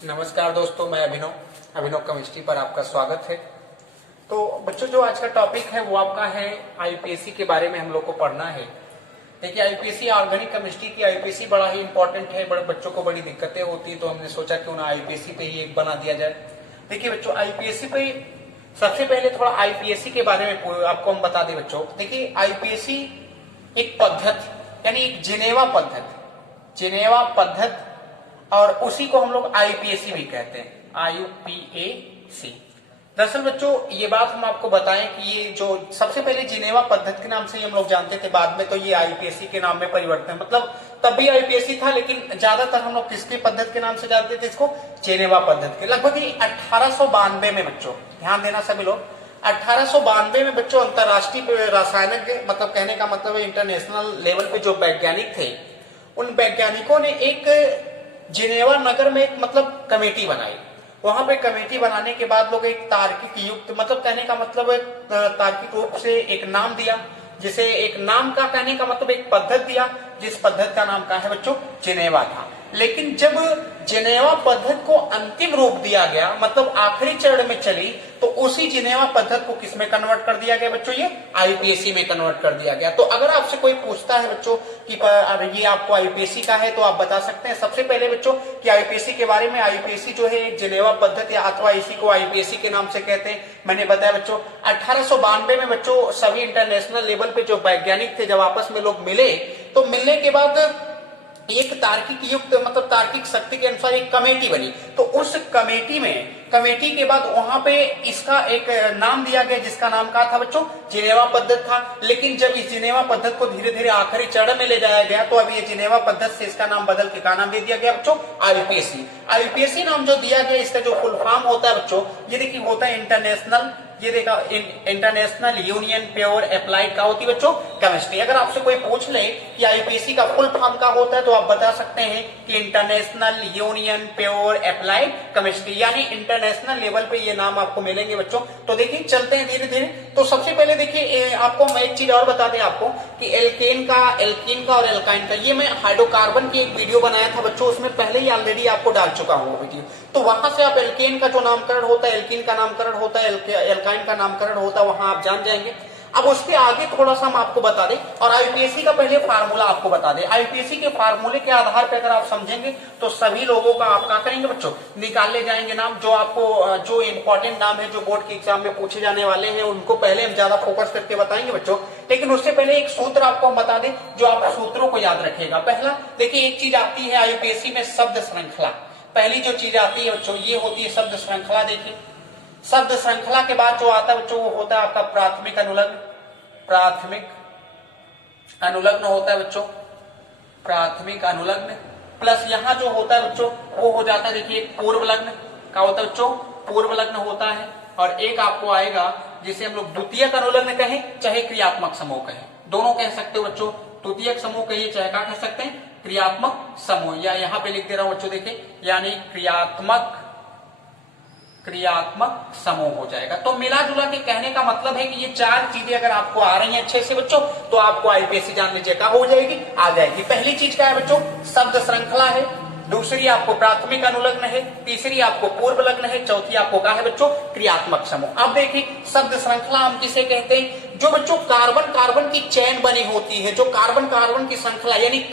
नमस्कार दोस्तों, मैं अभिनव केमिस्ट्री पर आपका स्वागत है। तो बच्चों, जो आज का टॉपिक है वो आपका है आईपीएससी के बारे में हम लोग को पढ़ना है। देखिए, आईपीएससी ऑर्गेनिक केमिस्ट्री की आईपीएससी बड़ा ही इंपॉर्टेंट है। बड़े बच्चों को बड़ी दिक्कतें होती है, तो हमने सोचा क्यों ना आईपीएससी पे ही एक बना दिया जाए। देखिए बच्चों, आईपीएससी पे सबसे पहले थोड़ा आईपीएससी के बारे में आपको हम बता दें बच्चों। देखिए, आईपीएससी एक पद्धति यानी एक जिनेवा पद्धति और उसी को हम लोग आईपीएससी भी कहते हैं, आईयूपीएसी। दरअसल बच्चों, ये बात हम आपको बताएं कि ये जो सबसे पहले जिनेवा पद्धति के नाम से हम लोग जानते थे, बाद में तो ये आईपीएससी के नाम में परिवर्तन, मतलब तब भी आईपीएससी था, लेकिन ज्यादातर हम लोग किसके पद्धति के नाम से जानते थे इसको? जिनेवा पद्धति के। लगभग 1892 में बच्चों, ध्यान देना सभी लोग, 1892 में बच्चों अंतरराष्ट्रीय रासायनिक, मतलब कहने का मतलब इंटरनेशनल लेवल पे जो वैज्ञानिक थे, उन वैज्ञानिकों ने एक जिनेवा नगर में एक मतलब कमेटी बनाई। वहां पे कमेटी बनाने के बाद लोग एक तार्किक युक्त, मतलब कहने का मतलब एक तार्किक रूप से एक नाम दिया, जिसे एक नाम का कहने का मतलब एक पद्धति दिया, जिस पद्धति का नाम का है बच्चों जिनेवा था। लेकिन जब जिनेवा पद्धति को अंतिम रूप दिया गया, मतलब आखिरी चरण में चली, तो उसी जिनेवा पद्धति को किसमें कन्वर्ट कर दिया गया बच्चों? ये आईपीएससी में कन्वर्ट कर दिया गया। तो अगर आपसे कोई पूछता है बच्चों कि ये आपको आईपीएससी का है, तो आप बता सकते हैं सबसे पहले बच्चों कि आईपीएससी के बारे में। आईपीएससी जो है जिनेवा पद्धति, अथवा इसी को आईपीएससी के नाम से कहते हैं। मैंने बताया बच्चों 1892 में बच्चों सभी इंटरनेशनल लेवल पे जो वैज्ञानिक थे, जब आपस में लोग मिले, तो मिलने के बाद एक तार्किक युक्त, मतलब तार्किक शक्ति के अनुसार एक कमेटी बनी। तो उस कमेटी के बाद वहां पे इसका एक नाम दिया गया, जिसका नाम क्या था बच्चों? जिनेवा पद्धति था। लेकिन जब इस जिनेवा पद्धति को धीरे धीरे आखिरी चरण में ले जाया गया, तो अभी ये जिनेवा पद्धति से इसका नाम बदल के क्या नाम दे दिया गया बच्चों? आईपीएससी। आईपीएससी नाम जो दिया गया, इसका जो फुल फॉर्म होता है बच्चों, ये देखिए होता है इंटरनेशनल, ये देखा इंटरनेशनल यूनियन प्योर अप्लाइड का होती है बच्चों केमिस्ट्री। अगर आपसे कोई पूछ ले कि आईपीएससी का फुल फॉर्म का होता है, तो आप बता सकते हैं कि international union pure applied chemistry, यानी इंटरनेशनल लेवल पे ये नाम आपको मिलेंगे बच्चों। तो देखिए चलते हैं धीरे धीरे। तो सबसे पहले देखिए आपको मैं एक चीज और बता दें आपको कि एल्कीन का और एल्काइन का, ये मैं हाइड्रोकार्बन की एक वीडियो बनाया था बच्चों, उसमें पहले ही ऑलरेडी आपको डाल चुका हूँ वीडियो। तो वहां से आप एल्केन का जो नामकरण होता है, एल्कीन का नामकरण होता है, एल्काइन का नामकरण होता है, वहां आप जान जाएंगे। अब उसके आगे थोड़ा सा हम आपको बता दें, और आईपीएससी का पहले फार्मूला आपको बता दें। आईपीएससी के फार्मूले के आधार पर अगर आप समझेंगे, तो सभी लोगों का आप क्या करेंगे बच्चों? निकाल ले जाएंगे नाम, जो आपको जो इंपॉर्टेंट नाम है, जो बोर्ड के एग्जाम में पूछे जाने वाले हैं, उनको पहले हम ज्यादा फोकस करके बताएंगे बच्चों। लेकिन उससे पहले एक सूत्र आपको हम बता दें, जो आप सूत्रों को याद रखेगा। पहला देखिए, एक चीज आती है आईपीएससी में, शब्द श्रृंखला। पहली जो चीज आती है बच्चों, ये होती है शब्द श्रृंखला। देखिए, शब्द श्रृंखला के बाद जो आता है बच्चों, वो होता है आपका प्राथमिक अनुलग्न होता है बच्चों, प्राथमिक अनुलग्न। प्लस यहाँ जो होता है बच्चों, वो हो जाता है देखिए पूर्व लग्न का होता है बच्चों, पूर्व लग्न होता है। और एक आपको आएगा जिसे हम लोग द्वितीयक अनुलग्न कहें, चाहे क्रियात्मक समूह कहें, दोनों कह सकते हो बच्चों। द्वितीयक समूह कहिए, चाहे क्या कह सकते हैं? क्रियात्मक समूह। या यहाँ पे लिख दे रहा हूं बच्चों, देखिए, यानी क्रियात्मक समूह हो जाएगा। तो मिला जुला के कहने का मतलब है कि ये चार चीजें अगर आपको आ रही हैं अच्छे से बच्चों, तो आपको आईपीएससी जान लीजिए क्या हो जाएगी, आ जाएगी। पहली चीज क्या है बच्चों? शब्द श्रृंखला है। दूसरी आपको प्राथमिक अनुलग्न है। तीसरी आपको पूर्व लग्न है। चौथी आपको क्या है बच्चों? क्रियात्मक समूह। अब देखिए, शब्द श्रृंखला हम किसे कहते हैं? जो बच्चों कार्बन की चेन बनी होती है, जो कार्बन की श्रृंखला, यानी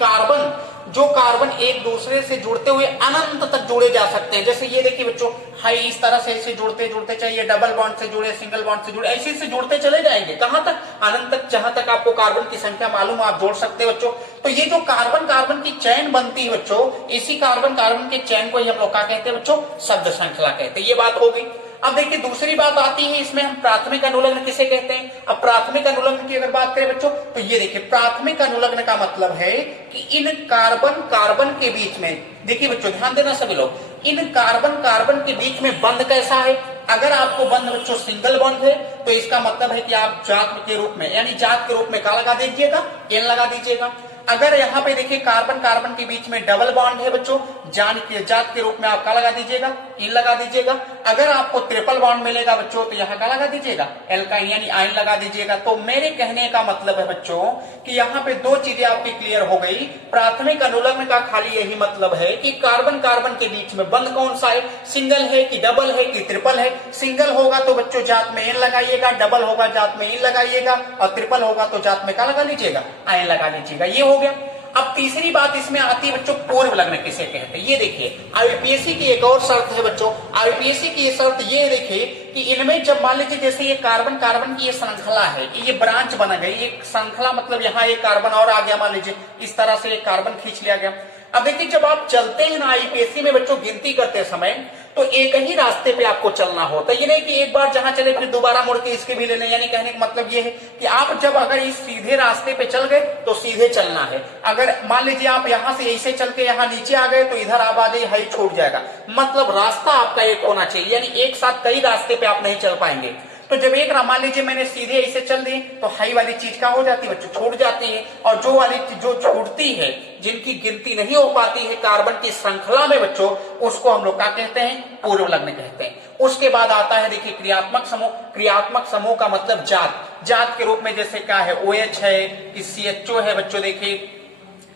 जो कार्बन एक दूसरे से जुड़ते हुए अनंत तक जुड़े जा सकते हैं। जैसे ये देखिए बच्चों, हाई इस तरह से ऐसे जुड़ते चाहिए, डबल बॉन्ड से जुड़े, सिंगल बॉन्ड से जुड़े, ऐसे से जुड़ते चले जाएंगे। कहां तक? अनंत तक, जहां तक आपको कार्बन की संख्या मालूम, आप जोड़ सकते हैं बच्चों। तो ये जो कार्बन की चैन बनती है बच्चों, इसी कार्बन के चैन को ही हम लोग क्या कहते हैं बच्चों? शब्द श्रृंखला कहते हैं। ये बात हो गई। अब देखिए, दूसरी बात आती है इसमें, हम प्राथमिक अनुलग्न किसे कहते हैं? अब प्राथमिक अनुलग्न की अगर बात करें बच्चों, तो ये देखिए, प्राथमिक अनुलग्न का मतलब है कि इन कार्बन के बीच में, देखिए बच्चों ध्यान देना सभी लोग, इन कार्बन के बीच में बंध कैसा है? अगर आपको बंध बच्चों सिंगल बॉन्ड है, तो इसका मतलब है कि आप जात के रूप में, यानी जात के रूप में क्या लगा दीजिएगा? एन लगा दीजिएगा। अगर यहाँ पे देखिए कार्बन के बीच में डबल बॉन्ड है बच्चों, जात के रूप में आप क्या लगा दीजिएगा? इन लगा दीजिएगा। अगर आपको ट्रिपल बॉन्ड मिलेगा बच्चों तो यहाँ का लगा दीजिएगा एल्काइन यानी आयन लगा दीजिएगा। तो मेरे कहने का मतलब है बच्चों कि यहाँ पे दो चीजें आपकी क्लियर हो गई। प्राथमिक अनुलग्न का खाली यही मतलब है कि कार्बन कार्बन के बीच में बंध कौन सा है, सिंगल है कि डबल है कि ट्रिपल है। सिंगल होगा तो बच्चों जात में एन लगाइएगा, डबल होगा जात में इन लगाइएगा, और ट्रिपल होगा तो जात में क्या लगा लीजिएगा, आयन लगा लीजिएगा। ये हो गया। अब तीसरी बात इसमें आती है बच्चों पूर्व लग्न किसे कहते हैं। ये देखिए आईपीएससी की एक और शर्त है बच्चों, आईपीएससी की ये शर्त ये देखिए कि इनमें जब मान लीजिए जैसे ये कार्बन कार्बन की ये श्रृंखला है, ये ब्रांच बना गई, ये श्रृंखला मतलब यहाँ एक कार्बन और आ गया, मान लीजिए इस तरह से एक कार्बन खींच लिया गया। अब देखिए जब आप चलते हैं ना आईपीएससी में बच्चों गिनती करते समय, तो एक ही रास्ते पे आपको चलना होता है। ये नहीं कि एक बार जहां चले फिर दोबारा मुड़ के इसके भी ले लें। यानी कहने का मतलब ये है कि आप जब अगर इस सीधे रास्ते पे चल गए तो सीधे चलना है। अगर मान लीजिए आप यहां से ऐसे चल के यहाँ नीचे आ गए तो इधर आप आ जाइए, हाई छूट जाएगा। मतलब रास्ता आपका एक होना चाहिए, यानी एक साथ कई रास्ते पे आप नहीं चल पाएंगे। तो जब एक मान लीजिए मैंने सीधे ऐसे चल दी तो हाई वाली चीज क्या हो जाती है बच्चों, छूट जाती है। और जो वाली जो छूटती है, जिनकी गिनती नहीं हो पाती है कार्बन की श्रृंखला में बच्चों, उसको हम लोग क्या कहते हैं, पूर्व लग्न कहते हैं। उसके बाद आता है देखिए क्रियात्मक समूह। क्रियात्मक समूह का मतलब जात, जात के रूप में जैसे क्या है, OH है कि CHO है बच्चों, देखिए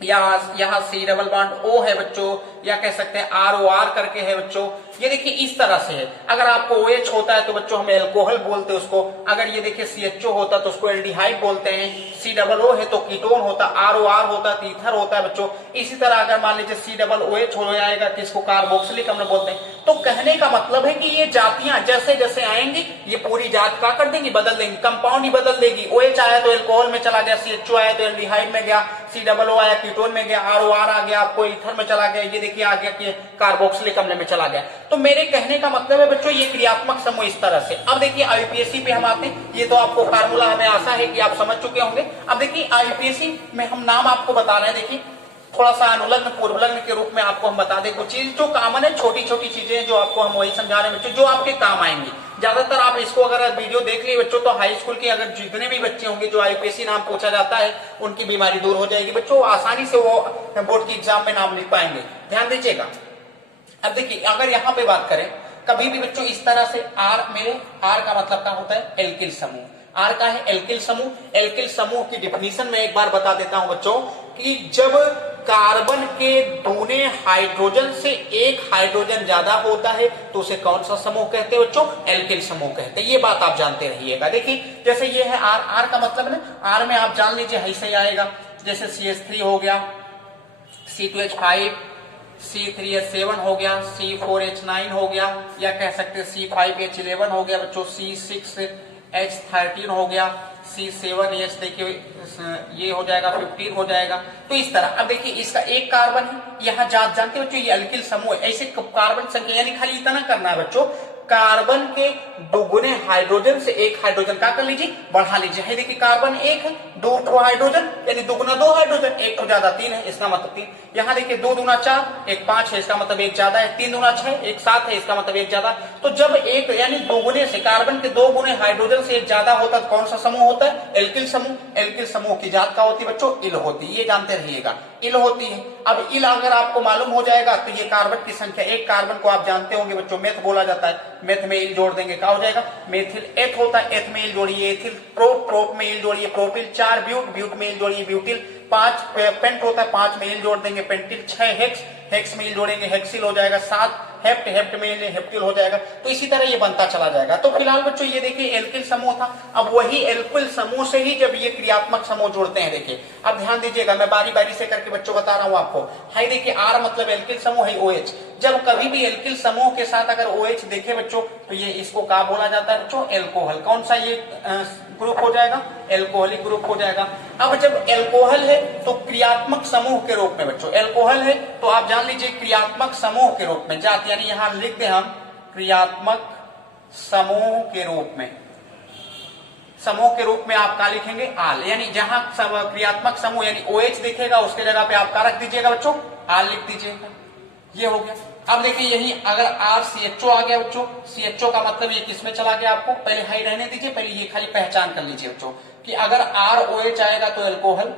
यहाँ C डबल बॉन्ड O है बच्चों, या कह सकते हैं ROR करके है बच्चों। ये देखिए इस तरह से है। अगर आपको OH होता है तो बच्चों हम एल्कोहल बोलते हैं उसको। अगर ये देखिए CHO होता तो उसको एल्डिहाइड बोलते हैं। C डबल O है तो कीटोन होता, ROR होता तो ईथर होता है बच्चों। इसी तरह अगर मान लीजिए C डबल OH हो जाएगा तो इसको कार्बोक्सिलिक हम लोग बोलते हैं। तो कहने का मतलब है कि ये जातियां जैसे जैसे आएंगी ये पूरी जात क्या कर देंगी, बदल देंगी, कंपाउंड ही बदल देगी। OH आया तो एल्कोहल में चला गया, CHO आया तो एल्डिहाइड में गया, C डबल O आया कीटोन में गया, ROR आ गया आपको ईथर में चला गया, ये देखिए आ गया कि कार्बोक्सिलिक अम्ल में चला गया। तो मेरे कहने का मतलब है बच्चों ये क्रियात्मक समूह इस तरह से। अब देखिए आईपीएससी पे हम आते हैं, ये तो आपको फार्मूला हमें आशा है कि आप समझ चुके होंगे। अब देखिए आईपीएससी में हम नाम आपको बता रहे हैं, देखिए थोड़ा सा अनुलग्न पूर्वलग्न के रूप में आपको हम बता दें कुछ चीज जो कॉमन है, छोटी छोटी चीजें जो आपको हम वही समझा रहे हैं बच्चों, जो आपके काम आएंगी। ज्यादातर आप इसको अगर वीडियो देख लिए बच्चों तो हाई स्कूल के अगर जितने भी बच्चे होंगे जो आईपीएससी नाम पूछा जाता है उनकी बीमारी दूर हो जाएगी बच्चों, आसानी से वो बोर्ड की एग्जाम में नाम लिख पाएंगे। ध्यान दीजिएगा। अब देखिए अगर यहाँ पे बात करें कभी भी बच्चों इस तरह से आर, मेरे आर का मतलब क्या होता है, एल्किल समूह। आर का है एल्किल समूह। एल्किल समूह की डिफिनीशन में एक बार बता देता हूं बच्चों कि जब कार्बन के दूने हाइड्रोजन से एक हाइड्रोजन ज्यादा होता है तो उसे कौन सा समूह कहते हैं बच्चों, एल्किल समूह कहते हैं। ये बात आप जानते रहिएगा। देखिए जैसे ये है आर, आर का मतलब ना आर में आप जान लीजिए ऐसे ही आएगा, जैसे CH3 हो गया, C2H5, C3H7 हो गया, C4H9 हो गया, या कह सकते हैं C5H11 हो गया बच्चों, C6H13 हो गया, C7H देखिए ये हो जाएगा 15 हो जाएगा। तो इस तरह अब देखिए इसका एक कार्बन है, यहाँ जात जानते हो बच्चों ये अल्किल समूह है। ऐसे कार्बन संख्या यानी खाली इतना करना है बच्चों, कार्बन के दुगुने हाइड्रोजन से एक हाइड्रोजन क्या कर लीजिए, बढ़ा लीजिए। है देखिए कार्बन एक है, दो हाइड्रोजन यानी दुगुना दो हाइड्रोजन, एक तो ज्यादा 3 है इसका मतलब 3। यहाँ देखिए 2 दूना 4, एक 5 है इसका मतलब एक ज्यादा है, 3 दूना 6, एक 7 है इसका मतलब एक ज्यादा। तो जब एक यानी दोगुने से कार्बन के 2 गुने हाइड्रोजन से एक ज्यादा होता है तो कौन सा समूह होता है, एल्किल समूह। एल्किल समूह की जात क्या होती है बच्चों, इल होती है। ये जानते रहिएगा इल होती है। अब इल अगर आपको मालूम हो जाएगा तो ये कार्बन की संख्या, एक कार्बन को आप जानते होंगे बच्चों मेथ बोला जाता है, मेथ में इल जोड़ देंगे क्या हो जाएगा, मेथिल। एथ होता है, एथ में इल जोड़िए एथिल। प्रोप, प्रोप में इल जोड़िए प्रोपिल। 4 ब्यूट, ब्यूट में इल जोड़िए ब्यूटिल। 5 पेंट होता है, 5 में इल जोड़ देंगे पेंटिल। 6 हेक्स, हेक्स में इल जोड़ेंगे हेक्सिल हो जाएगा। 7 हेप्ट, हेप्ट में हेप्टिल हो जाएगा। तो इसी तरह ये बनता चला जाएगा। तो फिलहाल बच्चों ये देखिए एल्किल समूह था। अब वही एल्किल समूह से ही जब ये क्रियात्मक समूह जोड़ते हैं, देखिए अब ध्यान दीजिएगा, मैं बारी बारी से करके बच्चों बता रहा हूं आपको। हाई देखिए आर मतलब एल्किल समूह है, OH। जब कभी भी एल्किल समूह के साथ अगर OH देखे बच्चों तो ये इसको क्या बोला जाता है बच्चों, एल्कोहल। कौन सा ये ग्रुप हो जाएगा, एल्कोहलिक ग्रुप हो जाएगा। अब जब एल्कोहल है तो क्रियात्मक समूह के रूप में बच्चों, एल्कोहल है तो आप जान लीजिए क्रियात्मक समूह के रूप में, जात यानी यहां लिख दें हम क्रियात्मक समूह के रूप में। समूह के रूप में आप क्या लिखेंगे, आल। यानी जहां क्रियात्मक समूह यानी OH दिखेगा उसके जगह पे आप क्या रख दीजिएगा बच्चों, आल लिख दीजिएगा। ये हो गया। अब देखिए यही अगर RCHO आ गया बच्चों, CHO का मतलब ये किसमें चला गया, आपको पहले हाई रहने दीजिए, पहले ये खाली पहचान कर लीजिए बच्चों कि अगर ROH आएगा तो एल्कोहल,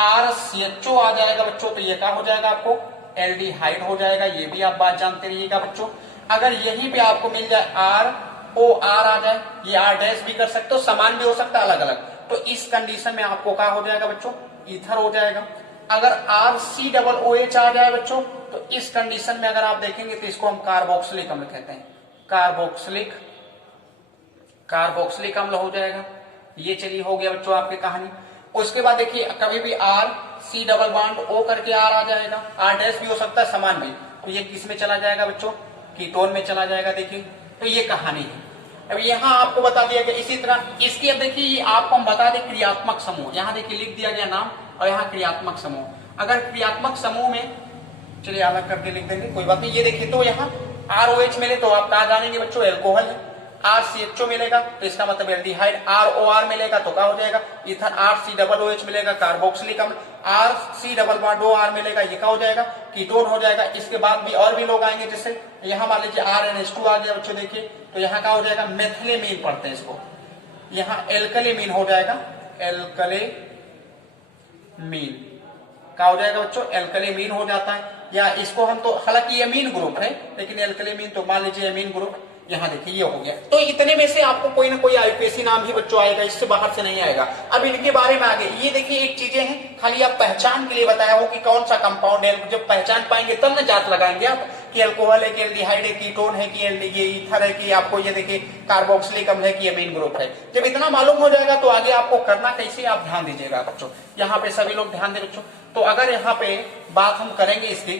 RCHO आ जाएगा बच्चों तो ये क्या हो जाएगा आपको, एल्डिहाइड हो जाएगा। ये भी आप बात जानते रहिएगा बच्चों। अगर यहीं पे आपको मिल जाए आर ओ आर आ जाए, ये आर डैश भी कर सकते हो, समान भी हो सकता है अलग अलग, तो इस कंडीशन में आपको क्या हो जाएगा बच्चों, ईथर हो जाएगा। अगर R C double O H आ जाए बच्चों, तो इस कंडीशन में अगर आप देखेंगे तो इसको हम कार्बोक्सिलिक अम्ल कहते हैं, कार्बोक्सिलिक अम्ल हो जाएगा। ये चलिए हो गया बच्चों आपकी कहानी। उसके बाद देखिए कभी भी R C double bond O करके आर आ जाएगा, आर डैश भी हो सकता है समान भी, तो ये किस में चला जाएगा बच्चों, कीटोन में चला जाएगा। देखिए तो ये कहानी है। अब यहाँ आपको बता दिया गया इसी तरह इसकी, अब देखिए आपको हम बता दें क्रियात्मक समूह, यहाँ देखिए लिख दिया गया नाम और यहाँ क्रियात्मक समूह। अगर क्रियात्मक समूह में, चलिए अलग करके लिख देंगे कोई बात नहीं, ये देखिए तो यहाँ आर ओ एच मिले तो आप कहा जानेंगे बच्चों एल्कोहल है, आर सी एच ओ मिलेगा तो इसका मतलब एल्डिहाइड, आर ओ आर मिलेगा तो क्या हो जाएगा ether, R C double O H मिलेगा कार्बोक्सिलिक अम्ल, R C double bond O R मिलेगा ये क्या हो जाएगा कीटोन हो जाएगा। इसके बाद भी और भी लोग आएंगे, जैसे यहाँ मान लीजिए आर एन एच टू आ गया बच्चों, देखिए तो यहाँ क्या हो जाएगा मेथिलेमीन पढ़ते हैं इसको, यहाँ एल्कलेमीन हो जाएगा, एल्कलेमीन क्या हो जाएगा बच्चों एल्कलेमीन हो जाता है। या इसको हम तो, हालांकि ये अमीन ग्रुप है लेकिन एल्कलेमीन तो मान लीजिए अमीन ग्रुप, यहाँ देखिए ये हो गया। तो इतने में से आपको कोई ना कोई आईपीएसी नाम ही बच्चों आएगा, इससे बाहर से नहीं आएगा। अब इनके बारे में आगे ये देखिए एक चीजें हैं, खाली आप पहचान के लिए बताया हो कि कौन सा कंपाउंड है, जब पहचान पाएंगे तब ना जांच लगाएंगे आप कि अल्कोहल है कि एल्डिहाइड है, कीटोन है कि ये ईथर है कि आपको ये देखिए कार्बोक्सिलिक अम्ल है कि अमीन ग्रुप है। जब इतना मालूम हो जाएगा तो आगे आपको करना कैसे आप ध्यान दीजिएगा बच्चों, यहाँ पे सभी लोग ध्यान दे बच्चों। तो अगर यहाँ पे बात हम करेंगे इसकी,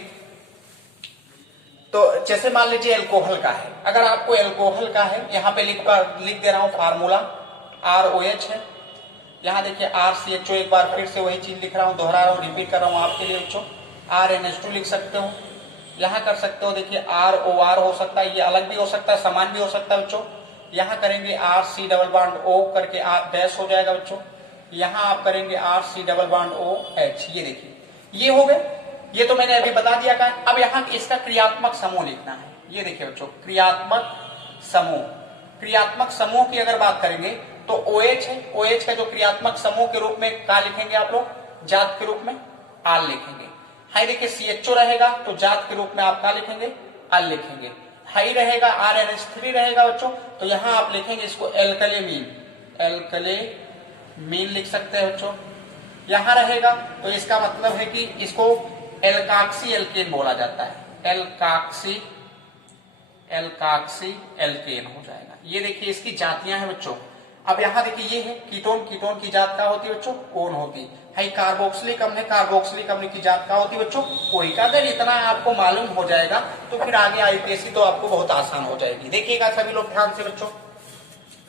तो जैसे मान लीजिए एल्कोहल का है, अगर आपको एल्कोहल का है यहाँ पे लिख दे रहा हूं फार्मूला, आर ओ एच है, यहाँ देखिए आर सी एच ओ, एक बार फिर से वही चीज लिख रहा हूँ, दोहरा रहा हूँ, रिपीट कर रहा हूँ आपके लिए बच्चों। आर एन एच टू लिख सकते हो, यहाँ कर सकते हो, देखिए आर ओ आर हो सकता है, ये अलग भी हो सकता है समान भी हो सकता है बच्चों। यहाँ करेंगे R C double bond O करके आर डैश हो जाएगा बच्चों, यहाँ आप करेंगे R C double bond O H, ये देखिए ये हो गए, ये तो मैंने अभी बता दिया का। अब यहाँ इसका क्रियात्मक समूह लिखना है, ये देखिए बच्चों क्रियात्मक समूह, क्रियात्मक समूह की अगर बात करेंगे तो OH है, OH का जो क्रियात्मक समूह के रूप में क्या लिखेंगे आप लोग, जात के रूप में आल लिखेंगे। हाई देखिए CHO रहेगा तो जात के रूप में आप क्या लिखेंगे, अल लिखेंगे। हाई रहेगा RNH3 रहेगा बच्चों, तो यहाँ आप लिखेंगे इसको एल्कलेमीन, एल्कलेमीन लिख सकते हैं बच्चों। यहाँ रहेगा तो इसका मतलब है कि इसको एल्काक्सी एल्केन बोला जाता है, एल्काक्सी एल्केन हो जाएगा। ये देखिए इसकी जातियां हैं बच्चों। अब यहाँ देखिए ये है कीटोन, कीटोन की जात क्या होती है बच्चों, कोन होती है। कार्बोक्सिलिक अम्ल है, कार्बोक्सिलिक अम्ल की जात क्या होती है बच्चों, कोई। अगर इतना आपको मालूम हो जाएगा तो फिर आगे आईपीएससी तो आपको बहुत आसान हो जाएगी। देखिएगा सभी लोग ध्यान से बच्चों,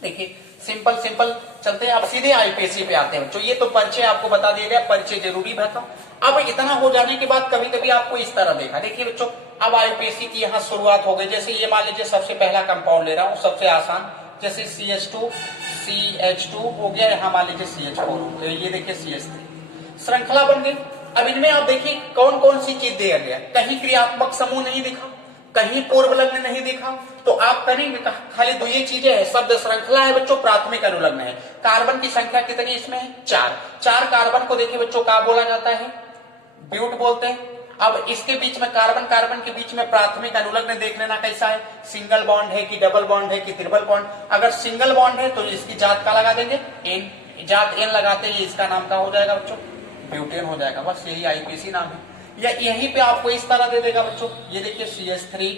देखिए सिंपल सिंपल चलते हैं, आप सीधे आईपीएससी पे आते हैं बच्चों। ये तो परिचय आपको बता दिया गया, परिचय जरूरी था। अब इतना हो जाने के बाद कभी कभी आपको इस तरह देखा, देखिए बच्चों अब आईपीएससी की यहाँ शुरुआत हो गई। जैसे ये मान लीजिए सबसे पहला कंपाउंड ले रहा हूँ, सबसे आसान, जैसे CH2 हो गया, यहाँ मान लीजिए CH4, तो ये देखिए CH3, श्रृंखला बन गई। अब इनमें आप देखिए कौन कौन सी चीज दिया गया, कहीं क्रियात्मक समूह नहीं दिखा, कहीं पूर्व लग्न नहीं दिखा, तो आप करेंगे खाली दो ये चीजें है, शब्द श्रृंखला है बच्चों, प्राथमिक अनुलग्न है। कार्बन की संख्या कितनी इसमें है, 4 कार्बन को देखिए बच्चों क्या बोला जाता है, ब्यूट बोलते हैं। अब इसके बीच में कार्बन कार्बन के बीच में प्राथमिक अनुलग्न देख लेना कैसा है, सिंगल बॉन्ड है कि डबल बॉन्ड है कि ट्रिपल बॉन्ड। अगर सिंगल बॉन्ड है तो इसकी जात का लगा देंगे एन, जात एन लगाते ही इसका नाम क्या हो जाएगा बच्चों, ब्यूटेन हो जाएगा। बस यही आईपीएससी नाम है। या यहीं पे आपको इस तरह दे देगा बच्चों, ये देखिए CH3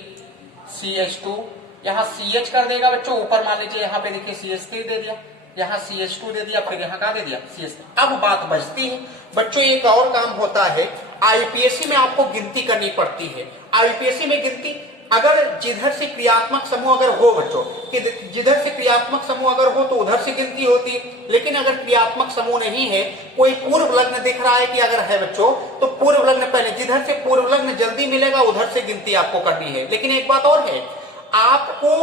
CH2, यहाँ CH कर देगा बच्चों, ऊपर मान लीजिए यहाँ पे देखिए CH3 दे दिया, यहाँ CH2 दे दिया, फिर यहाँ क्या दे दिया CH3। अब बात बचती है बच्चों, एक और काम होता है आईपीएससी में, आपको गिनती करनी पड़ती है। आईपीएससी में गिनती, अगर जिधर से क्रियात्मक समूह अगर हो बच्चों, कि जिधर से क्रियात्मक समूह अगर हो तो उधर से गिनती होती है। लेकिन अगर क्रियात्मक समूह नहीं है, कोई पूर्व लग्न दिख रहा है कि अगर है बच्चों, तो पूर्व लग्न पहले, जिधर से पूर्व लग्न जल्दी मिलेगा उधर से गिनती आपको करनी है। लेकिन एक बात और है, आपको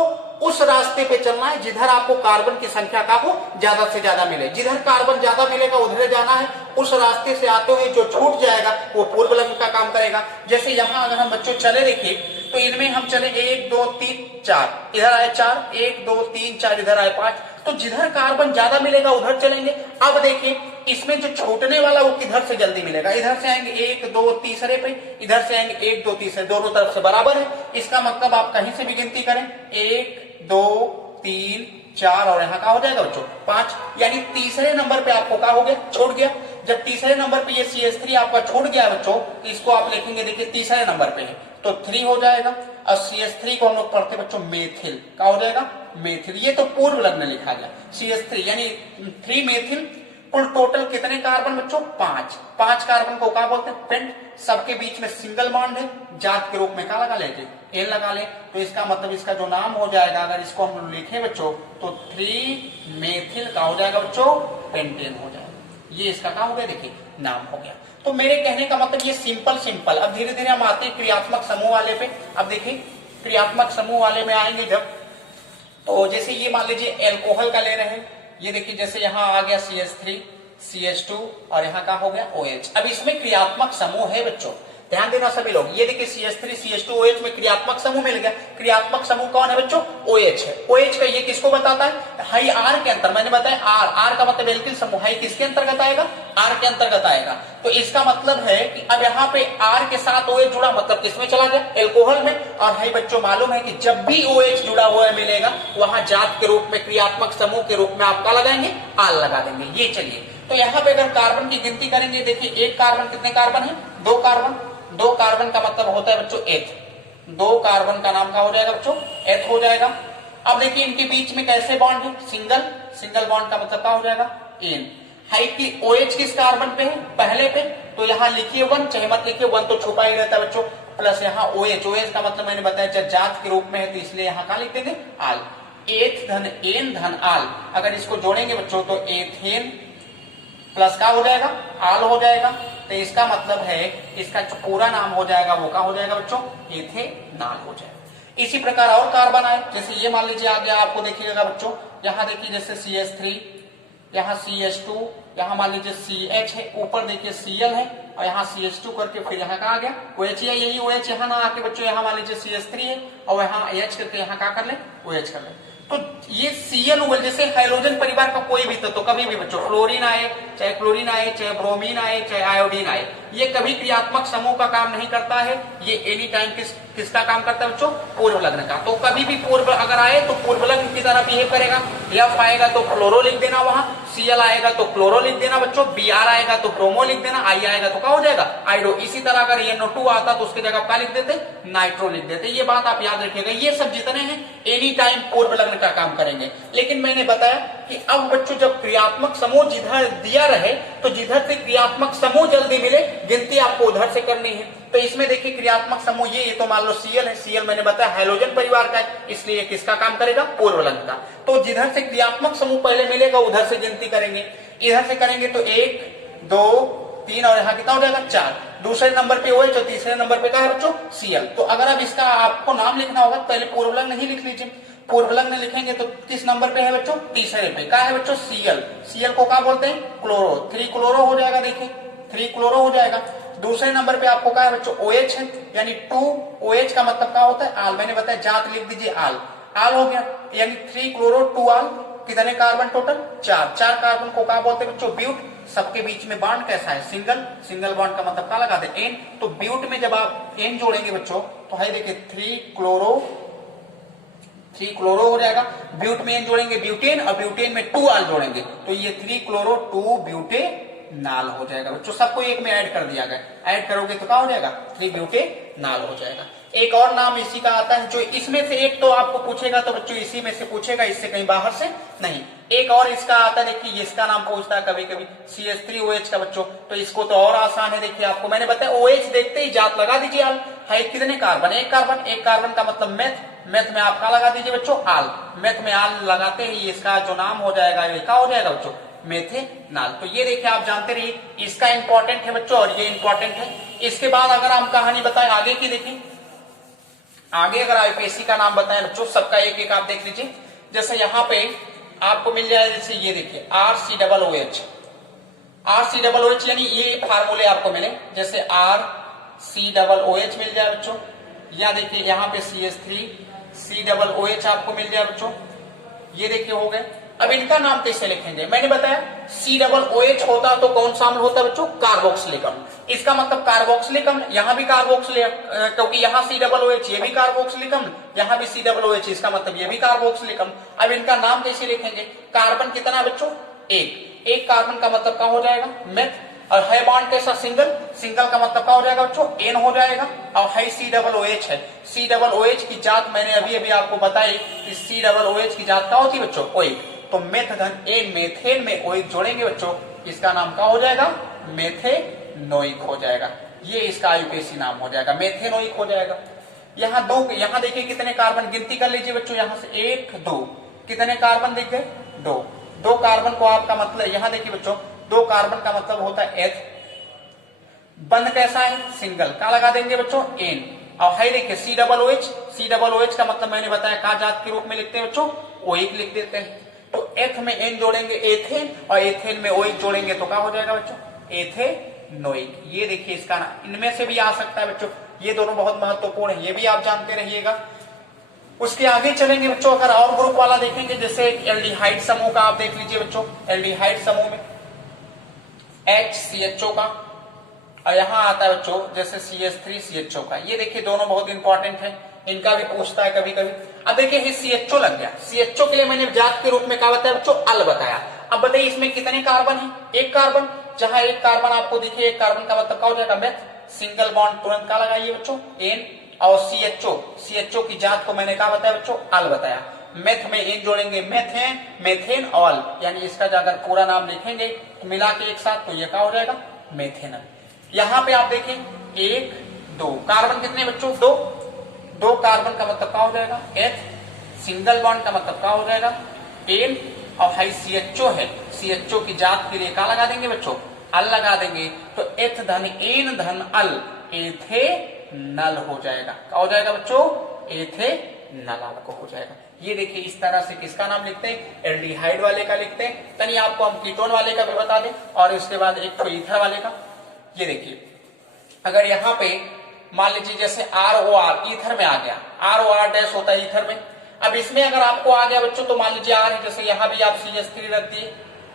उस रास्ते पे चलना है जिधर आपको कार्बन की संख्या का हो ज्यादा से ज्यादा मिले। जिधर कार्बन ज्यादा मिलेगा उधर जाना है, उस रास्ते से आते हुए जो छूट जाएगा वो पूर्व लग्न का काम करेगा। जैसे यहाँ अगर हम बच्चों चले देखिए तो इनमें हम चले 1 2 3 4, इधर आए 4, 1 2 3 4, इधर आए 5, तो जिधर कार्बन ज्यादा मिलेगा उधर चलेंगे। अब देखिए इसमें जो छूटने वाला वो किधर से जल्दी मिलेगा, इधर से आएंगे 1 2 तीसरे पे, इधर से आएंगे 1 2 तीसरे, दोनों तरफ से बराबर है। इसका मतलब आप कहीं से भी गिनती करें 1 2 3 4 और यहाँ का हो जाएगा बच्चों 5, यानी तीसरे नंबर पे आपको क्या हो गया, छूट गया। जब तीसरे नंबर पे ये CH3 आपका छूट गया बच्चों, तो इसको आप लिखेंगे, देखिए तीसरे नंबर पे है तो 3 हो जाएगा। और CH3 को हम लोग पढ़ते बच्चों मेथिल, क्या हो जाएगा, मेथिल। ये तो पूर्व लग्न लिखा गया CH3 यानी 3 मेथिल। कुल टोटल कितने कार्बन बच्चों, 5 कार्बन को क्या बोलते हैं, पेंट। सबके बीच में सिंगल बॉन्ड है, जात के रूप में क्या लगा लेंगे, एन लगा ले। तो इसका मतलब इसका जो नाम हो जाएगा, अगर इसको हम लिखे बच्चों तो 3 मेथिल का हो जाएगा बच्चों, पेंटेन हो जाएगा। ये इसका क्या हो गया, देखिए नाम हो गया। तो मेरे कहने का मतलब ये सिंपल। अब धीरे धीरे हम आते हैं क्रियात्मक समूह वाले पे। अब देखिए क्रियात्मक समूह वाले में आएंगे जब, तो जैसे ये मान लीजिए एल्कोहल का ले रहे हैं, ये देखिए जैसे यहाँ आ गया CH3 CH2 और यहाँ का हो गया OH। अब इसमें क्रियात्मक समूह है बच्चों, ध्यान देना सभी लोग। ये देखिए CH3 CH2 OH में क्रियात्मक समूह मिल गया। क्रियात्मक समूह कौन है बच्चों, OH है। OH का ये किसको बताता है, हाई R के अंतर, मैंने बताया R का मतलब एल्किल समूह, हाई किसके अंतर्गत आएगा, R के अंतर्गत आएगा। तो इसका मतलब है कि अब यहाँ पे R के साथ OH जुड़ा, मतलब किसमें चला गया, एल्कोहल में। और हाई बच्चों मालूम है कि जब भी OH जुड़ा हुआ मिलेगा, वहां जात के रूप में, क्रियात्मक समूह के रूप में आप क्या लगाएंगे, आल लगा देंगे। ये चलिए, तो यहाँ पे अगर कार्बन की गिनती करेंगे, देखिए एक कार्बन, कितने कार्बन है, 2 कार्बन। 2 कार्बन का मतलब होता है बच्चों एथ। 2 कार्बन का नाम क्या हो जाएगा बच्चों, एथ हो जाएगा। अब देखिए इनके बीच में कैसे बॉन्ड है, सिंगल बॉन्ड का मतलब क्या हो जाएगा, एन। हाई की OH किस कार्बन पे है, पहले पे, तो यहाँ लिखिए 1, चाहे मत लिखिए, 1 तो छुपा ही रहता है बच्चों। प्लस यहाँ OH का मतलब मैंने बताया जब जात के रूप में है, तो इसलिए यहाँ क्या लिख देंगे, आल। एथ धन एन धन आल, अगर इसको जोड़ेंगे बच्चों तो एथेन प्लस का हो जाएगा, आल हो जाएगा। तो इसका मतलब है इसका जो पूरा नाम हो जाएगा वो क्या हो जाएगा बच्चों, एथेनॉल हो जाएगा। इसी प्रकार और कार्बन आए, जैसे ये मान लीजिए आ गया, आपको देखिएगा बच्चों, यहाँ देखिए जैसे CH3, यहाँ CH2, यहाँ मान लीजिए CH है, ऊपर देखिए Cl है, और यहाँ CH2 करके फिर यहाँ का आ गया OH, यही OH यहाँ ना आके बच्चों, यहाँ मान लीजिए CH3 है और यहाँ H करके यहाँ क्या कर ले, OH कर ले। तो ये Cl जैसे हाइड्रोजन परिवार का कोई भी तो कभी भी बच्चों, फ्लोरीन आए, चाहे क्लोरीन आए, चाहे ब्रोमीन आए, चाहे आयोडीन आए, ये कभी क्रियात्मक समूह का काम नहीं करता है। ये एनी टाइम किसका काम करता है बच्चों, पूर्व लग्न का। तो कभी भी पूर्व अगर आए तो पूर्व लग्न की तरह बिहेव करेगा। F आएगा तो फ्लोरो लिख देना, वहां Cl आएगा तो क्लोरो लिख देना बच्चों, Br आएगा तो ब्रोमो लिख देना, I आएगा तो क्या हो जाएगा, आइडो। इसी तरह अगर NO2 आता तो उसकी जगह क्या लिख देते, नाइट्रो लिख देते। ये बात आप याद रखिएगा। ये सब जितने हैं एनी टाइम पूर्व लग्न का काम करेंगे। लेकिन मैंने बताया कि अब बच्चों जब क्रियात्मक समूह जिधर दिया रहे, तो जिधर से क्रियात्मक समूह जल्दी मिले, गिनती आपको उधर से करनी है। तो इसमें देखिए क्रियात्मक समूह ये तो मान लो Cl है, Cl मैंने बताया हाइड्रोजन परिवार का है, इसलिए किसका काम करेगा, पूर्व लग्न का। तो जिधर से क्रियात्मक समूह पहले मिलेगा उधर से गिनती करेंगे। इधर से करेंगे तो 1 2 3 और यहाँ कितना हो जाएगा, 4। दूसरे नंबर पे OH, तो तीसरे नंबर पे क्या है बच्चों, Cl। तो अगर अब इसका आपको नाम लिखना होगा, पहले पूर्व लग्न ही लिख लीजिए। पूर्व लग्न लिखेंगे तो किस नंबर पे है बच्चों, तीसरे पे। क्या है बच्चों, Cl को क्या बोलते हैं, क्लोरो। 3 क्लोरो हो जाएगा, देखिए 3 क्लोरो हो जाएगा। दूसरे नंबर पे आपको क्या है बच्चों, OH है, यानी 2 OH का मतलब क्या होता है, आल। मैंने बताया जात लिख दीजिए, आल हो गया, यानी 3 क्लोरो 2 आल। कितने कार्बन टोटल, 4 कार्बन को क्या बोलते हैं बच्चों, ब्यूट। सबके बीच में बॉन्ड कैसा है, सिंगल बॉन्ड का मतलब क्या लगा दे, एन। तो ब्यूट में जब आप एन जोड़ेंगे बच्चों तो है देखिए 3 क्लोरो हो जाएगा। ब्यूट में एन जोड़ेंगे ब्यूटेन, और ब्यूटेन में 2 आल जोड़ेंगे तो ये 3 क्लोरो 2 ब्यूटेनॉल हो जाएगा बच्चों। सबको एक में ऐड कर दिया गया, ऐड करोगे तो क्या हो जाएगा, 3 ब्यूटेनॉल हो जाएगा। एक और नाम इसी का आता है, जो इसमें से एक तो आपको पूछेगा तो बच्चों इसी में से पूछेगा, इससे कहीं बाहर से नहीं। एक और इसका आता है, देखिए इसका नाम पूछता है कभी कभी, CH3OH का बच्चों। तो इसको तो और आसान है, देखिए आपको मैंने बताया OH देखते ही जात लगा दीजिए, आल है। कितने कार्बन, एक कार्बन का मतलब मेथ में आप क्या लगा दीजिए बच्चों, आल। मेथ में आल लगाते ही इसका जो नाम हो जाएगा ये क्या हो जाएगा बच्चों, मेथेनॉल। तो ये देखिए आप जानते रहिए, इसका इंपॉर्टेंट है बच्चों और ये इंपॉर्टेंट है। इसके बाद अगर हम कहानी बताएं आगे की, देखिए आगे अगर IUPAC का नाम बताएं बच्चों, सबका एक एक आप देख लीजिए। जैसे यहाँ पे आपको मिल जाए, जैसे ये देखिए RCOOH, यानी ये फार्मूले आपको मिले, जैसे RCOOH मिल जाए बच्चों, या देखिए यहाँ पे CH3COOH आपको मिल जाए बच्चों। ये देखिए हो गए। अब इनका नाम कैसे लिखेंगे, मैंने बताया COOH होता तो कौन सा अम्ल होता है बच्चों, कार्बोक्सिलिक अम्ल। इसका मतलब कार्बोक्सिलिक अम्ल, यहाँ भी कार्बोक्सिलिक, क्योंकि यहाँ COOH ये भी कार्बोक्सिलिक अम्ल, यहाँ भी COOH, इसका मतलब ये भी कार्बोक्सिलिक अम्ल। अब इनका नाम कैसे लिखेंगे, कार्बन कितना बच्चों, एक कार्बन का मतलब क्या हो जाएगा, मेथ। और है बॉन्ड कैसा, सिंगल, सिंगल का मतलब क्या हो जाएगा बच्चों, एन हो जाएगा। और है COOH है, COOH की जात मैंने अभी अभी आपको बताई कि COOH की जात क्या होती है बच्चों, ओइक। तो मेथ धन एन, मेथेन में ओइक जोड़ेंगे बच्चों, इसका नाम क्या हो जाएगा, मेथेनोइक हो जाएगा। ये इसका आईयूपीएसी नाम हो जाएगा, मेथेनोइक हो जाएगा। यहाँ दो, यहाँ देखिए कितने कार्बन, गिनती कर लीजिए बच्चों, यहाँ से 1 2, कितने कार्बन दिख गए, 2। 2 कार्बन को आपका मतलब, यहाँ देखिए बच्चों 2 कार्बन का मतलब होता है एथ, बंद कैसा है, सिंगल, क्या लगा देंगे बच्चों, एन। और हाई देखिए COOH, COOH का मतलब मैंने बताया का जात के रूप में लिखते हैं बच्चों, ओइक लिख देते हैं। तो एथ में एन जोड़ेंगे एथेन, और एथेन में ओइक जोड़ेंगे तो क्या हो जाएगा बच्चों, एथेनोइक। ये देखिए इसका नाम, इनमें से भी आ सकता है बच्चों, ये दोनों बहुत महत्वपूर्ण है, ये भी आप जानते रहिएगा। उसके आगे चलेंगे बच्चों, अगर और ग्रुप वाला देखेंगे, जैसे एल्डिहाइड समूह का आप देख लीजिए बच्चों, एल्डिहाइड समूह में HCHO का, और यहां आता है बच्चों जैसे CH3CHO का। ये देखिए दोनों बहुत इंपॉर्टेंट है, इनका भी पूछता है कभी कभी। अब देखिए ये CHO लग गया, CHO के लिए मैंने जात के रूप में क्या बताया बच्चों, अल बताया। अब बताइए इसमें कितने कार्बन है, 1 कार्बन, जहां 1 कार्बन आपको दिखे, 1 कार्बन का मतलब क्या हो जाएगा, मेथ, सिंगल बॉन्ड तुरंत क्या लगाइए बच्चों, एन। और CHO की जात को मैंने क्या बताया बच्चों, अल बताया। मेथ में एन जोड़ेंगे, मेथेन, मेथेन ऑल, यानी इसका अगर पूरा नाम लिखेंगे तो मिला के एक साथ, तो ये क्या हो जाएगा, मेथेनल। यहाँ पे आप देखें 1 2 कार्बन कितने बच्चों, 2 कार्बन का मतलब क्या हो जाएगा, एथ, सिंगल बॉन्ड का मतलब क्या हो जाएगा, एन। और हाई CHO है, CHO की जात के लिए क्या लगा देंगे बच्चों, अल लगा देंगे। तो एथ धन एन धन अल, एथेनल हो जाएगा। क्या हो जाएगा बच्चों, एथेनल आपको हो जाएगा। ये देखिए इस तरह से किसका नाम लिखते हैं, एल्डिहाइड वाले का लिखते हैं। तनी आपको हम कीटोन वाले का भी बता दें, और उसके बाद एक तो ईथर वाले का। ये देखिए अगर यहाँ पे मान लीजिए जैसे ROR ईथर में आ गया, ROR डैश होता है ईथर में। अब इसमें अगर आपको आ गया बच्चों, तो मान लीजिए R है, जैसे यहाँ भी आप CH3 रख दिए,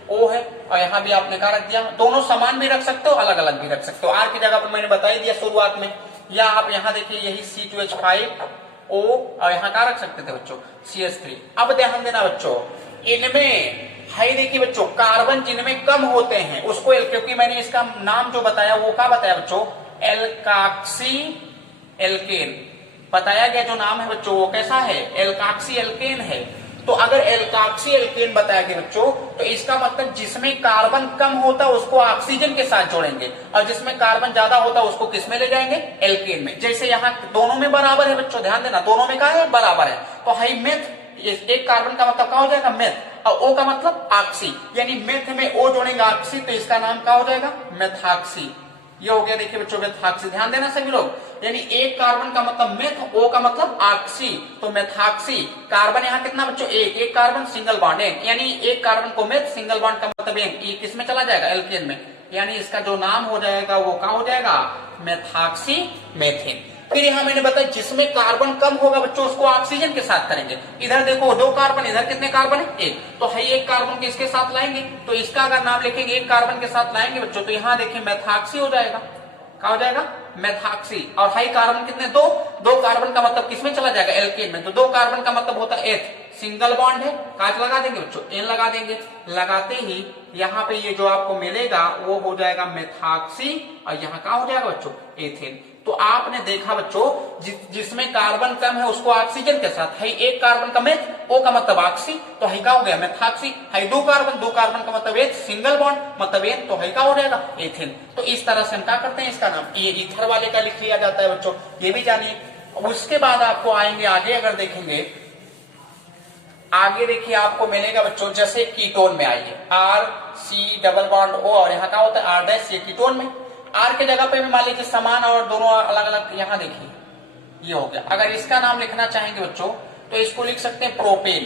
O है, और यहाँ भी आपने क्या रख दिया, दोनों समान भी रख सकते हो, अलग अलग भी रख सकते हो। R की जगह पर मैंने बता ही दिया शुरुआत में। या आप यहाँ देखिए यही C2H5O, और यहाँ क्या रख सकते थे बच्चों, CH3। अब ध्यान देना बच्चों, इनमें हाई देखिए बच्चों, कार्बन जिनमें कम होते हैं उसको, क्योंकि मैंने इसका नाम जो बताया वो क्या बताया बच्चों, एल्काक्सी एल्केन बताया गया। जो नाम है बच्चों वो कैसा है, एल्काक्सी एल्केन है। तो अगर एल्काक्सी एल्केन बताया गया बच्चों, तो इसका मतलब जिसमें कार्बन कम होता है उसको ऑक्सीजन के साथ जोड़ेंगे, और जिसमें कार्बन ज्यादा होता है उसको किस में ले जाएंगे, एल्केन में। जैसे यहाँ दोनों में बराबर है बच्चों, ध्यान देना, दोनों में क्या है, बराबर है। तो हाई मेथ, 1 कार्बन का मतलब क्या हो जाएगा, मेथ, और O का मतलब ऑक्सी, यानी मेथ में O जोड़ेंगे ऑक्सी, तो इसका नाम क्या हो जाएगा, मेथॉक्सी। ये हो गया देखिए बच्चों मेथॉक्सी। ध्यान देना सभी लोग, यानी 1 कार्बन का मतलब मेथ, O का मतलब ऑक्सी, तो मेथॉक्सी। कार्बन यहाँ कितना बच्चों, 1 कार्बन, सिंगल बॉन्ड 1, यानी 1 कार्बन को मेथ, सिंगल बॉन्ड का मतलब 1, ये किस में चला जाएगा, एल्केन में, यानी इसका जो नाम हो जाएगा वो क्या हो जाएगा, मेथॉक्सी मेथेन। फिर यहाँ मैंने बताया जिसमें कार्बन कम होगा बच्चों उसको ऑक्सीजन के साथ करेंगे। इधर देखो 2 कार्बन, इधर कितने कार्बन है, 1, तो है 1 कार्बन किसके साथ लाएंगे, तो इसका अगर नाम लिखेंगे 1 कार्बन के साथ लाएंगे बच्चों, तो यहाँ देखिए मेथॉक्सी हो जाएगा। क्या हो जाएगा, मेथॉक्सी। और हाई कार्बन कितने, 2 कार्बन का मतलब किसमें चला जाएगा, एल्केन में, तो 2 कार्बन का मतलब होता है एथ, सिंगल बॉन्ड है, काच लगा देंगे बच्चों, एन लगा देंगे। लगाते ही यहाँ पे ये जो आपको मिलेगा वो हो जाएगा मेथॉक्सी, और यहाँ क्या हो जाएगा बच्चों, एथेन। तो आपने देखा बच्चों जिसमें कार्बन कम है उसको ऑक्सीजन के साथ, है 1 कार्बन का मेथ, O का मतलब ऑक्सी, तो है क्या हो गया, मेथॉक्सी। है 2 कार्बन का मतलब एथ, सिंगल बॉन्ड मतलब एन, तो है क्या हो जाएगा, एथेन। तो इस तरह से हम क्या करते हैं, इसका नाम ये ईथर वाले का लिख लिया जाता है बच्चों, ये भी जानिए। उसके बाद आपको आएंगे आगे, अगर देखेंगे आगे देखिए आपको मिलेगा बच्चों, जैसे कीटोन में आइए, RC डबल बॉन्ड O, और यहाँ क्या होता है R डैश, ये कीटोन में। R के जगह पे भी मान लीजिए समान और दोनों अलग अलग, यहाँ देखिए ये हो गया। अगर इसका नाम लिखना चाहेंगे बच्चों तो इसको लिख सकते हैं प्रोपेन,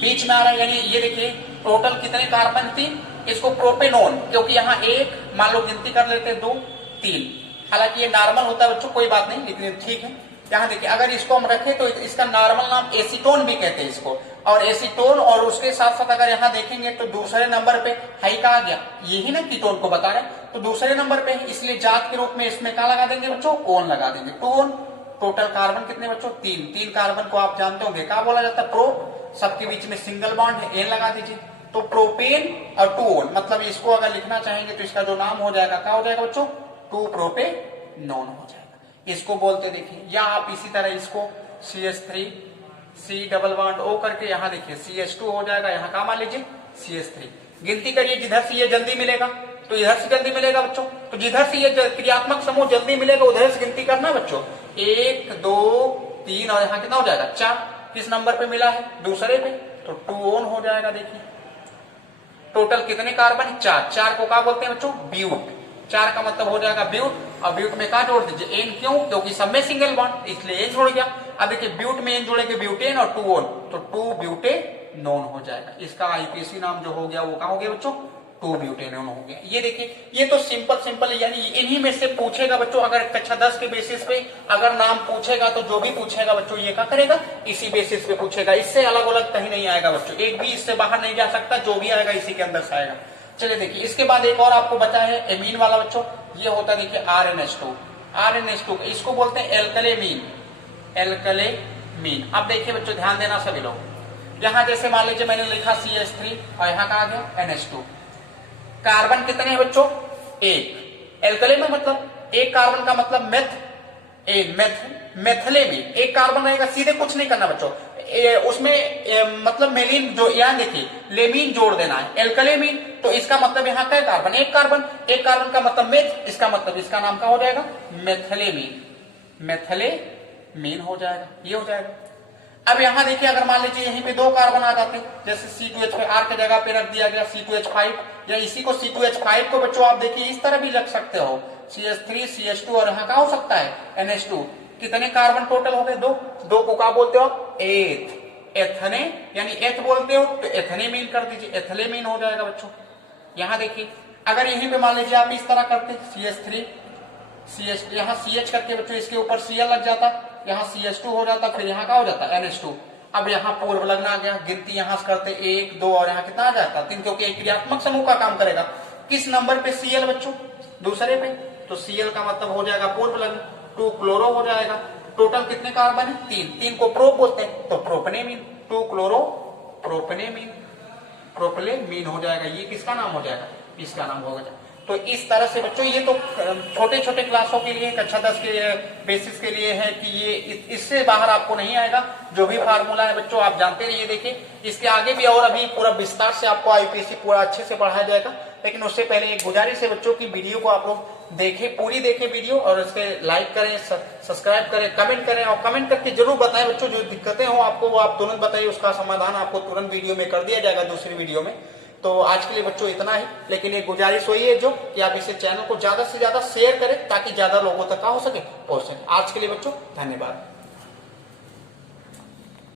बीच में आ रहा है, यानी ये देखिए टोटल कितने कार्बन, 3, इसको प्रोपेनोन, क्योंकि यहाँ 1 मान लो गिनती कर लेते हैं 2 3, हालांकि ये नॉर्मल होता है बच्चों, कोई बात नहीं, लेकिन ठीक है। यहाँ देखिए अगर इसको हम रखें तो इसका नॉर्मल नाम एसीटोन भी कहते हैं इसको, और एसीटोन और उसके साथ साथ अगर यहाँ देखेंगे तो दूसरे नंबर पे हाई का आ गया, यही ना कीटोन को बता रहे हैं, तो दूसरे नंबर पे है, इसलिए जात के रूप में इसमें क्या लगा देंगे बच्चों, ओन लगा देंगे, टू ओन। टोटल कार्बन कितने बच्चों, तीन कार्बन को आप जानते होंगे क्या बोला जाता है, प्रो, सबके बीच में सिंगल बॉन्ड है, एन लगा दीजिए, तो प्रोपेन और टू ओन, मतलब इसको अगर लिखना चाहेंगे तो इसका जो नाम हो जाएगा क्या हो जाएगा बच्चों, 2 प्रोपेनॉन हो जाएगा, इसको बोलते देखिए। या आप इसी तरह इसको CH3 C double bond O करके यहाँ देखिए CH2 हो जाएगा, यहाँ का मान लीजिए CH3। गिनती करिए, जिधर से ये जल्दी मिलेगा तो इधर से जल्दी मिलेगा बच्चों, तो जिधर से ये क्रियात्मक समूह जल्दी मिलेगा उधर से गिनती करना बच्चों, 1 2 3 और यहाँ कितना हो जाएगा 4। किस नंबर पे मिला है, दूसरे पे, तो 2 ओन हो जाएगा। देखिए टोटल कितने कार्बन, 4 को क्या बोलते हैं बच्चों, ब्यूट, 4 का मतलब हो जाएगा ब्यूट, और ब्यूट में क्या जोड़ दीजिए, एन, क्यों, क्योंकि सब में सिंगल बॉन्ड इसलिए एन जुड़ गया। अब देखिए ब्यूट में एन जुड़ेंगे ब्यूटेन और 2 ओन, तो 2 ब्यूटेनॉन हो जाएगा, इसका आईपीसी नाम जो हो गया वो क्या हो गया बच्चों, 2 ब्यूटेनॉन हो गया। ये देखिए ये तो सिंपल यानी इन्हीं में से पूछेगा बच्चों, अगर कक्षा 10 के बेसिस पे अगर नाम पूछेगा तो जो भी पूछेगा बच्चों ये क्या करेगा, इसी बेसिस पे पूछेगा, इससे अलग अलग कहीं नहीं आएगा बच्चों, एक भी इससे बाहर नहीं जा सकता, जो भी आएगा इसी के अंदर से आएगा। चलिए देखिए इसके बाद एक और आपको बचा है एमीन वाला बच्चों, ये होता है देखिए RNH2, इसको बोलते हैं एल्कलेमीन। अब देखिए बच्चों ध्यान देना सभी लोग, यहां जैसे मान लीजिए मैंने लिखा CH3 और यहाँ का आ गया NH2, कार्बन कितने हैं बच्चों, 1, एल्कले में मतलब एक कार्बन का मतलब मेथलेमीन, एक कार्बन रहेगा, सीधे कुछ नहीं करना बच्चों, उसमें मतलब मेलिन जो यहाँ देखिए लेमीन जोड़ देना है, एल्कलेमीन, तो इसका मतलब यहाँ क्या कार्बन, एक कार्बन का मतलब मेथ, इसका मतलब इसका नाम क्या हो जाएगा, मेथलेमीन हो जाएगा, ये हो जाएगा। अब यहाँ देखिए अगर मान लीजिए यहीं पे 2 कार्बन आ जाते हैं, जैसे C2H5 R के जगह पे रख दिया गया C2H5, या इसी को C2H5 को बच्चों आप देखिए इस तरह भी रख सकते हो, CH3 CH2 और यहाँ क्या हो सकता है NH2, कितने कार्बन टोटल हो गए, 2 को क्या बोलते हो, एथने, यानी एथ बोलते हो तो एथनेमीन कर दीजिए, एथलेमीन हो जाएगा बच्चों। यहाँ देखिए अगर यहीं पे मान लीजिए आप इस तरह करते CH3 CH, यहाँ CH करके बच्चों इसके ऊपर Cl लग जाता, यहाँ CH2 हो जाता, फिर यहाँ का हो जाता NH2। अब यहाँ पूर्व लगना आ गया, गिनती यहाँ से करते 1 2 और यहाँ कितना आ जाता 3, क्योंकि एक क्रियात्मक समूह का काम करेगा। किस नंबर पे Cl बच्चों, दूसरे पे, तो Cl का मतलब हो जाएगा पूर्व लगन, 2 क्लोरो हो जाएगा। टोटल कितने कार्बन है, 3 को प्रो बोलते हैं, तो प्रोपनेमीन, 2 क्लोरो प्रोपलेमीन हो जाएगा, ये किसका नाम हो जाएगा, इसका नाम होगा। तो इस तरह से बच्चों ये तो छोटे छोटे क्लासों के लिए, कक्षा 10 के बेसिस के लिए है कि ये इससे बाहर आपको नहीं आएगा, जो भी फार्मूला है बच्चों आप जानते रहिए। देखिए इसके आगे भी और अभी पूरा विस्तार से आपको आईपीसी पूरा अच्छे से पढ़ाया जाएगा, लेकिन उससे पहले एक गुजारिश है बच्चों की वीडियो को आप लोग देखें, पूरी देखें वीडियो, और इसके लाइक करें, सब्सक्राइब करें, कमेंट करें, और कमेंट करके जरूर बताएं बच्चों, जो दिक्कतें हो आपको वो आप तुरंत बताइए, उसका समाधान आपको तुरंत वीडियो में कर दिया जाएगा, दूसरी वीडियो में। तो आज के लिए बच्चों इतना ही, लेकिन एक गुजारिश वही है जो कि आप इसे चैनल को ज्यादा से ज्यादा शेयर करें ताकि ज्यादा लोगों तक हो सके पहुंच सके। आज के लिए बच्चों धन्यवाद।